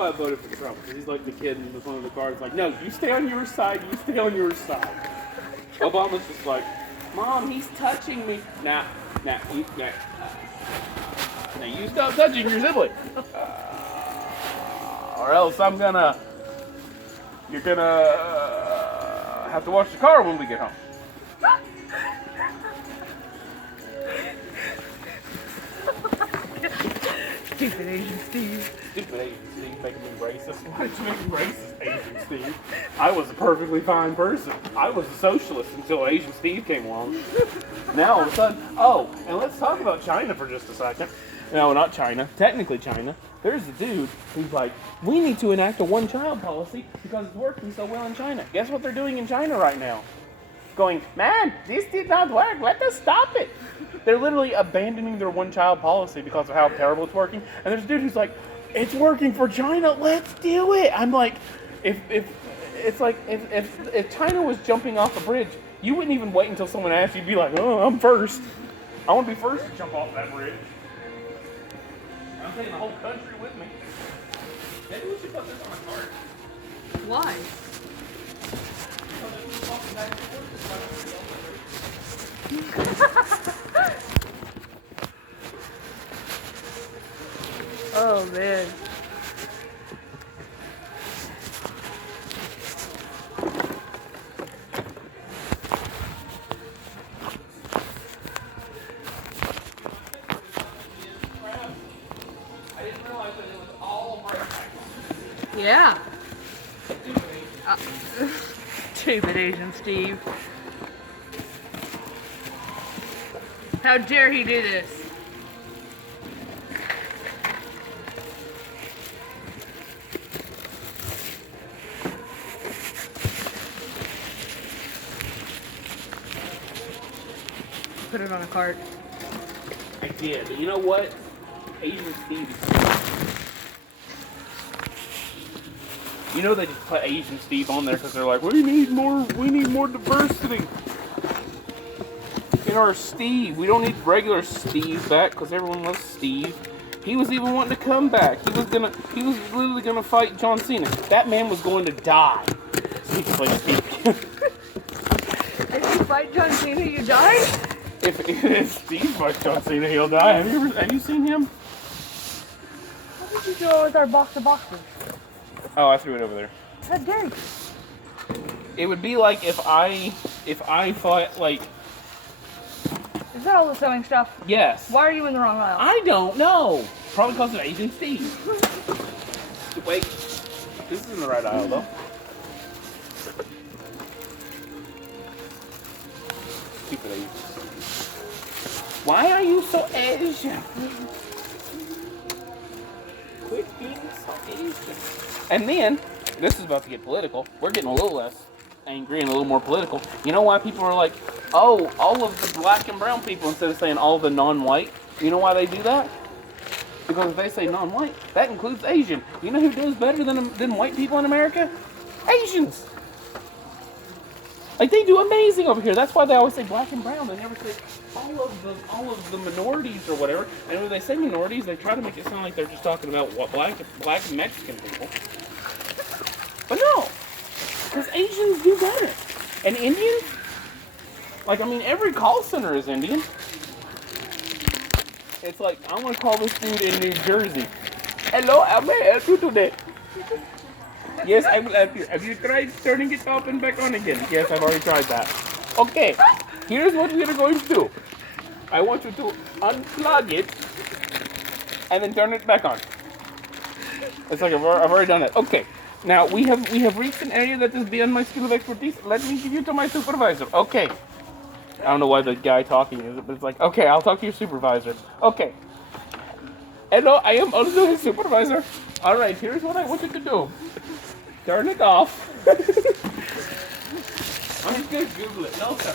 why I voted for Trump, because he's like the kid in one of the cars, like, no, you stay on your side, you stay on your side. Obama's just like, Mom, he's touching me. Now you stop touching your sibling. Or else you're gonna have to wash the car when we get home. Stupid Asian Steve. Stupid Asian Steve making me racist. Why did you make me racist, Asian Steve? I was a perfectly fine person. I was a socialist until Asian Steve came along. Now all of a sudden, and let's talk about China for just a second. No, not China. Technically China. There's a dude who's like, we need to enact a one-child policy because it's working so well in China. Guess what they're doing in China right now? Going, man, this did not work. Let us stop it. They're literally abandoning their one-child policy because of how terrible it's working. And there's a dude who's like, it's working for China. Let's do it. I'm like, if China was jumping off a bridge, you wouldn't even wait until someone asked you. You'd be like, oh, I'm first. I want to be first to jump off that bridge. I'm taking the whole country with me. Maybe we should put this on a cart. Why? Oh man. I didn't realize that it was all right. Yeah. Stupid Asian Steve. How dare he do this? Put it on a cart. I did. You know what? Asian Steve. You know they just put Asian Steve on there because they're like, we need more diversity in our Steve. We don't need regular Steve back because everyone loves Steve. He was even wanting to come back. He was literally gonna fight John Cena. That man was going to die. If you fight John Cena, you die? If Steve fights John Cena, he'll die. Have you seen him? What did you do with our box of boxes? Oh, I threw it over there. How dare you? It would be like if I fought like. Is that all the sewing stuff? Yes. Why are you in the wrong aisle? I don't know. Probably because of Asian Steve. Wait, this is in the right aisle though. Stupid Asian. Why are you so Asian? Quit being so Asian. And then, this is about to get political. We're getting a little less angry and a little more political. You know why people are like, oh, all of the black and brown people instead of saying all the non-white? You know why they do that? Because if they say non-white, that includes Asian. You know who does better than white people in America? Asians. Like, they do amazing over here. That's why they always say black and brown. They never say all of the minorities or whatever. And when they say minorities, they try to make it sound like they're just talking about what black and Mexican people. But no, because Asians do better. And Indians? Like, I mean, every call center is Indian. It's like, I want to call this dude in New Jersey. Hello, how may I help you today? Yes, I will help you. Have you tried turning it off and back on again? Yes, I've already tried that. Okay, here's what we're going to do. I want you to unplug it and then turn it back on. It's like I've already done it. Okay, now we have reached an area that is beyond my skill of expertise. Let me give you to my supervisor. Okay. I don't know why the guy talking is, but it's like, okay, I'll talk to your supervisor. Okay. Hello, I am also his supervisor. All right, here's what I want you to do. Turn it off. I'm just going to Google it. No, sir.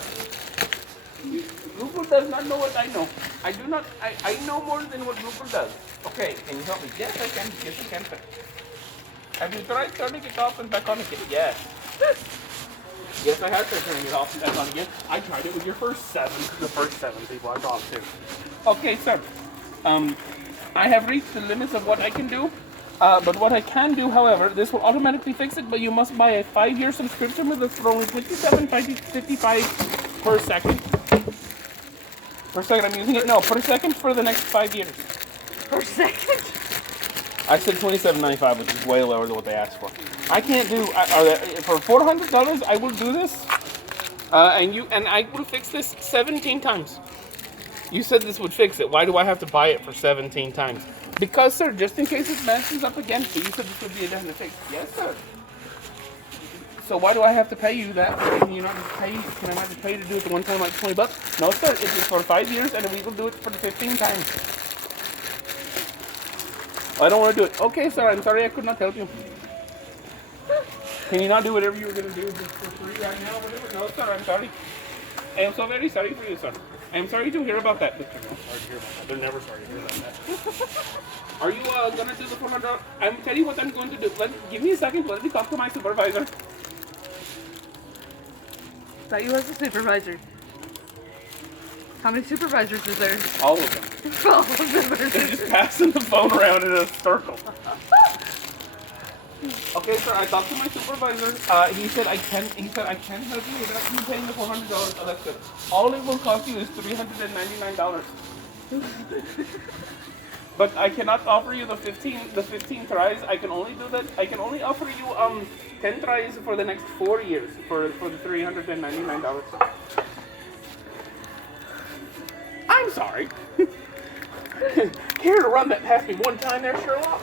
Google does not know what I know. I do not. I know more than what Google does. Okay, can you help me? Yes, I can. Yes, I can, sir. Have you tried turning it off and back on again? Yes. Yes, I have tried turning it off and back on again. I tried it with the first seven people I talked to. Okay, sir. I have reached the limits of what I can do. But what I can do, however, this will automatically fix it, but you must buy a 5-year subscription with us for only $57.55 per second. Per second I'm using it? No, per second for the next 5 years. Per second? I said $27.95, which is way lower than what they asked for. I can't do, for $400, I will do this, and I will fix this 17 times. You said this would fix it. Why do I have to buy it for 17 times? Because, sir, just in case it messes up again, so you said this would be a definite fix. Yes, sir. So why do I have to pay you that? Can I not just pay you to do it the one time, like $20? No, sir. It is for 5 years, and we will do it for the 15 times. I don't want to do it. Okay, sir. I'm sorry I could not help you. Can you not do whatever you were going to do just for free right now? Whatever? No, sir. I'm sorry. I am so very sorry for you, sir. I am sorry to hear about that. They're not sorry to hear about that. They're never sorry to hear about that. Are you going to do the $400? I'm telling you what I'm going to do. Give me a second. Let me talk to my supervisor. Thought you was a supervisor. How many supervisors is there? All of them. All of them. They're just passing the phone around in a circle. Okay, sir. I talked to my supervisor. He said I can help you without you paying the $400. Oh, that's good. All it will cost you is $399. But I cannot offer you the 15 tries. I can only do that. I can only offer you 10 tries for the next 4 years for the $399. I'm sorry. Care to run that past me one time there, Sherlock?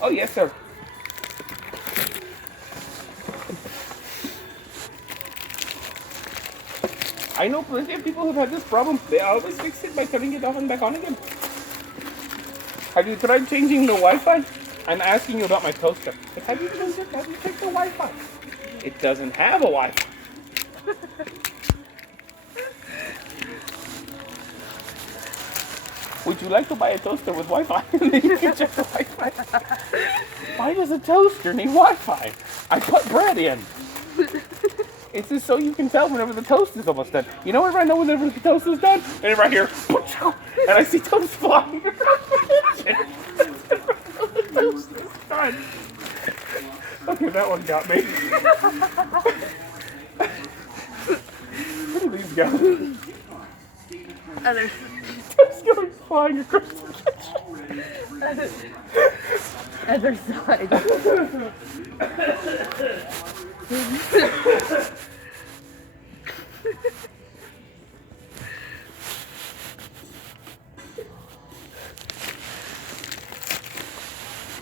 Oh, yes, sir. I know plenty of people who've had this problem. They always fix it by turning it off and back on again. Have you tried changing the Wi-Fi? I'm asking you about my toaster. Have you checked the Wi-Fi? It doesn't have a Wi-Fi. Would you like to buy a toaster with Wi-Fi? And then you can check the Wi-Fi. Why does a toaster need Wi-Fi? I put bread in. It's just so you can tell whenever the toast is almost done. You know whenever I know whenever the toast is done? And right here, and I see toast flying around the kitchen. The toast is done. Okay, that one got me. What are these guys? Other. Toast going flying across the kitchen. Other side.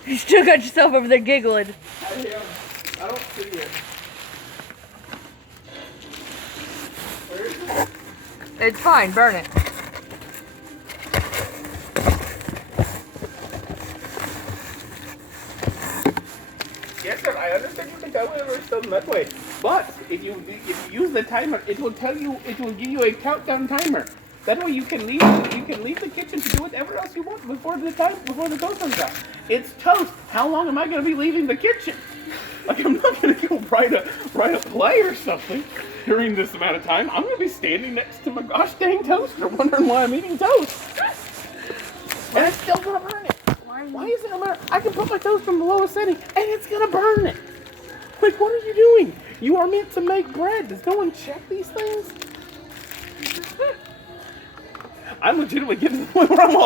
You still got yourself over there giggling. I don't see it. Where is it? It's fine, burn it. Yes, sir. I understand you can tell whenever it's done that way. But if you use the timer, it will give you a countdown timer. That way you can leave the kitchen to do whatever else you want before the toast comes out. It's toast. How long am I going to be leaving the kitchen? Like, I'm not going to go write a play or something during this amount of time. I'm going to be standing next to my gosh dang toaster wondering why I'm eating toast. And it's still going to burn it. Why is it no matter? I can put my toast on the lowest setting and it's going to burn it. Like, what are you doing? You are meant to make bread. Does no one check these things? I'm legitimately getting to the point where I'm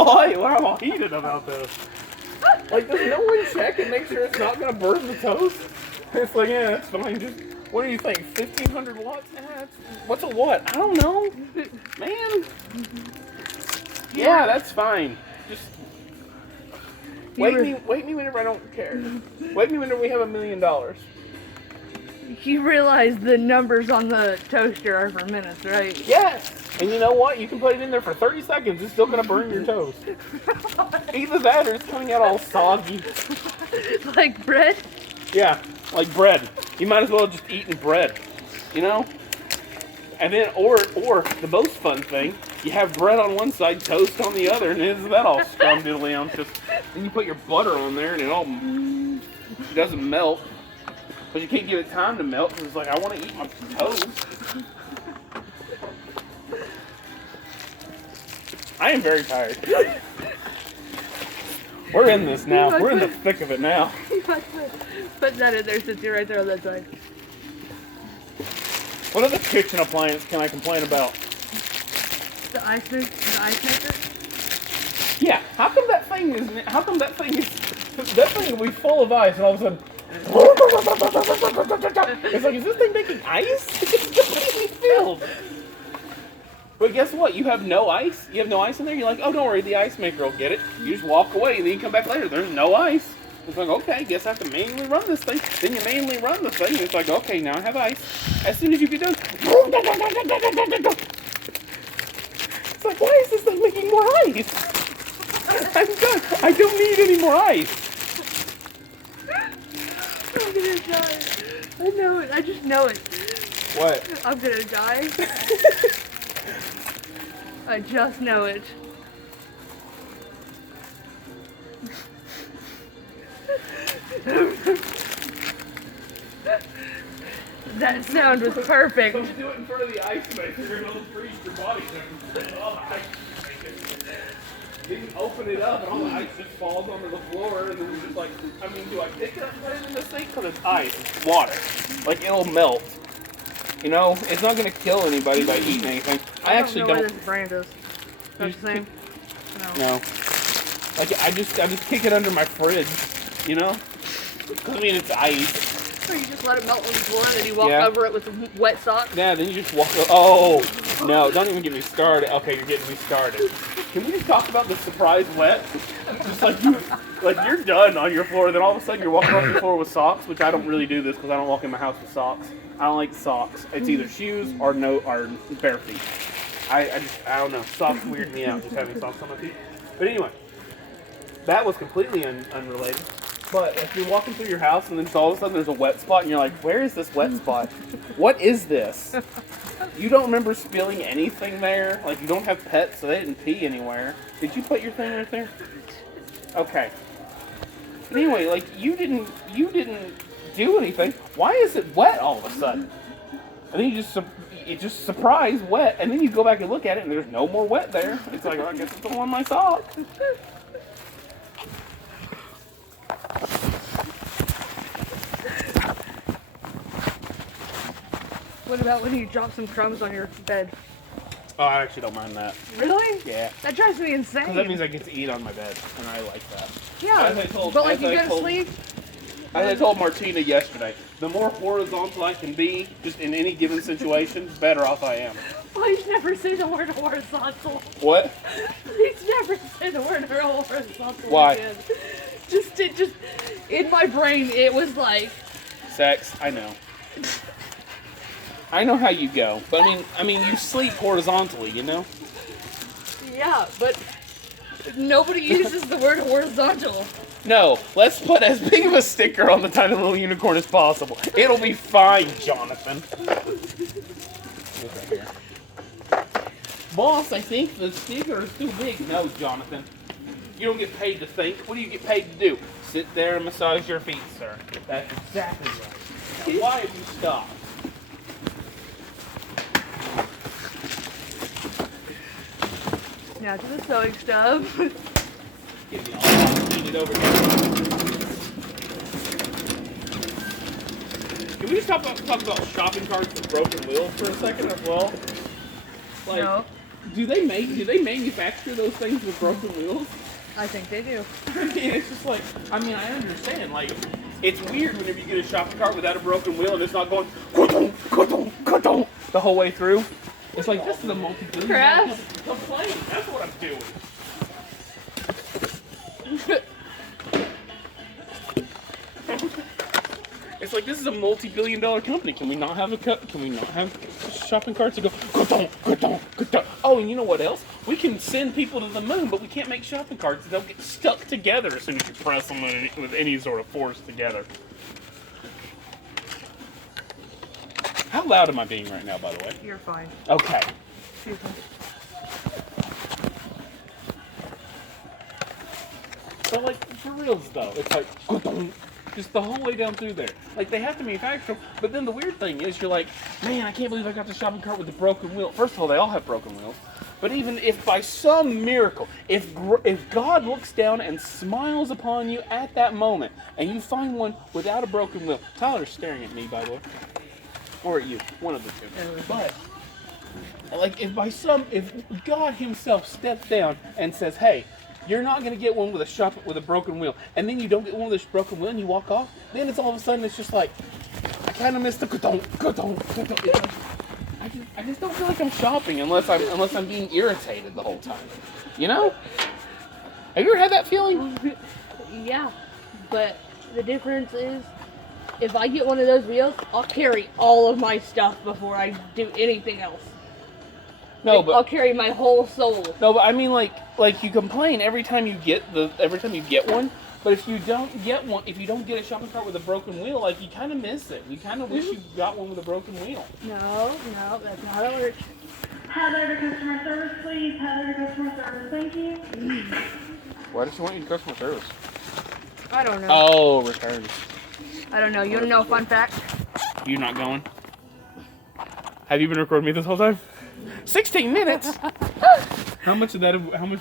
all heated about this. Like, does no one check and make sure it's not going to burn the toast? It's like, yeah, that's fine. Just, what do you think? 1,500 watts? What's a watt? I don't know. Man. Yeah, that's fine. Just wake me whenever I don't care. Wake me whenever we have $1 million. You realize the numbers on the toaster are for minutes, right? Yes. And you know what? You can put it in there for 30 seconds. It's still going to burn your toast. Either that or it's coming out all soggy. Like bread? Yeah, like bread. You might as well have just eaten bread. You know? And then, or the most fun thing, you have bread on one side, toast on the other, and isn't that all scrumdiddly-umptious? And you put your butter on there, and it doesn't melt. But you can't give it time to melt, because it's like, I want to eat my toast. I am very tired. We're in this now. We're in the thick of it now. Put that in there since you're right there on that side. What other kitchen appliance can I complain about? The ice maker? Yeah, how come that thing is, that thing will be full of ice and all of a sudden, it's like, is this thing making ice? It's completely filled. But guess what? You have no ice? You have no ice in there? You're like, oh, don't worry, the ice maker will get it. You just walk away and then you come back later. There's no ice. It's like, okay, guess I have to manually run this thing. Then you manually run the thing and it's like, okay, now I have ice. As soon as you get done, it's like, why is this thing making more ice? I'm done. I don't need any more ice. I'm gonna die. I know it. I just know it. What? I'm gonna die. I just know it. That sound was perfect. Don't do it in front of the ice maker. You're going to freeze your body temperature. All the ice you can open it up and all the ice just falls onto the floor and then you're just like, I mean, do I pick it up and put it in the sink? Because it's ice, it's water. Like, it'll melt. You know, it's not going to kill anybody by eating anything. I actually don't know don't. where this brand is. That's the same? No. Like, I just kick it under my fridge, you know? Because, I mean, it's ice. So you just let it melt on the floor and then you walk over it with some wet socks? Yeah, then you just walk over. Oh, no, don't even get me started. Okay, you're getting me started. Can we just talk about the surprise wet? Just like you're done on your floor, then all of a sudden you're walking off the floor with socks, which I don't really do this because I don't walk in my house with socks. I don't like socks. It's either shoes or bare feet. I don't know. Socks weird me out, just having socks on my feet. But anyway, that was completely unrelated. But if you're walking through your house and then all of a sudden there's a wet spot and you're like, where is this wet spot? What is this? You don't remember spilling anything there? Like, you don't have pets, so they didn't pee anywhere. Did you put your thing right there? Okay. But anyway, like, you didn't do anything. Why is it wet all of a sudden? And then it just surprise wet, and then you go back and look at it and there's no more wet there. It's like, well, I guess it's all on my sock. What about when you drop some crumbs on your bed? Oh, I actually don't mind that. Really? Yeah. That drives me insane. Because that means I get to eat on my bed, and I like that. Yeah, but like you go to sleep. As I told Martina yesterday, the more horizontal I can be, just in any given situation, the better off I am. Please never say the word horizontal. What? Please never say the word horizontal. Why? Again. Just in my brain, it was like Sex. I know. I know how you go, but I mean, you sleep horizontally, you know. Yeah, but nobody uses the word horizontal. No, let's put as big of a sticker on the tiny little unicorn as possible. It'll be fine, Jonathan. Boss, I think the sticker is too big. No, Jonathan. You don't get paid to think. What do you get paid to do? Sit there and massage your feet, sir. That's exactly right. Now, why have you stopped? Now to the sewing stuff. Get me all heated over here. Can we just talk about shopping carts with broken wheels for a second as well? Like, No. Do they manufacture those things with broken wheels? I think they do. I mean, it's just like, I understand, like, it's weird whenever you get a shopping cart without a broken wheel and it's not going the whole way through. It's like, this is a multi-billion complaint. That's what I'm doing. It's like, this is a multi-billion-dollar company. Can we not have shopping carts that go Oh, and you know what else? We can send people to the moon, but we can't make shopping carts. They'll get stuck together as soon as you press them with any sort of force together. How loud am I being right now, by the way? You're fine. Okay. Excuse me. But like, for reals though, it's like, just the whole way down through there. Like, they have to manufacture them, but then the weird thing is, you're like, man, I can't believe I got the shopping cart with the broken wheel. First of all, they all have broken wheels. But even if by some miracle, if God looks down and smiles upon you at that moment, and you find one without a broken wheel, Tyler's staring at me, by the way, or at you, one of the two. But like if God Himself steps down and says, "Hey, you're not gonna get one with a broken wheel," and then you don't get one with a broken wheel and you walk off, then it's all of a sudden it's just like, I kind of miss the I just don't feel like I'm shopping unless I'm being irritated the whole time. You know? Have you ever had that feeling? Yeah, but the difference is, if I get one of those wheels, I'll carry all of my stuff before I do anything else. No, like, but I'll carry my whole soul. No, but I mean like you complain every time you get one. But if you don't get one, if you don't get a shopping cart with a broken wheel, like you kind of miss it. You kind of wish you got one with a broken wheel. No, that's not how it works. Heather to customer service, please. Heather to customer service, thank you. Why does she want you to customer service? I don't know. Oh, returns. I don't know. You want to know a fun fact? You not going? Have you been recording me this whole time? 16 minutes. How much of that? How much?